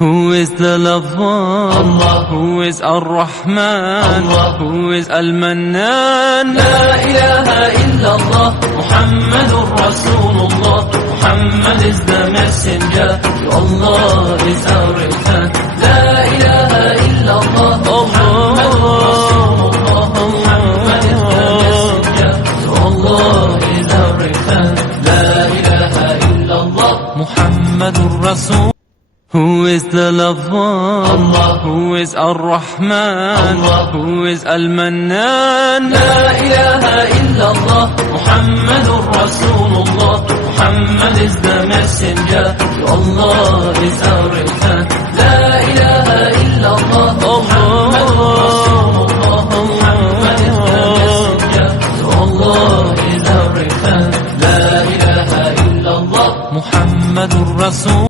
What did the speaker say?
Who is the lover? Allah. Who is Ar-Rahman? Allah. Who is Al-Mannan? La ilaha illallah, Muhammadur Rasulullah. Muhammad is the messenger, to Allah is our return. La ilaha illallah, Muhammadur Rasulullah. Muhammad is the messenger, to Allah is our return. La ilaha illallah, Muhammadur Rasul. Who is the lover? Allah. Who is Ar-Rahman? Allah. Who is Al-Mannan? La ilaha illallah, Muhammadur Rasulullah. Muhammad is the messenger, to Allah is our return. La ilaha illallah, Muhammadur Rasulullah. Muhammad is the messenger, to Allah is our return. La ilaha illallah, Muhammadur Rasul.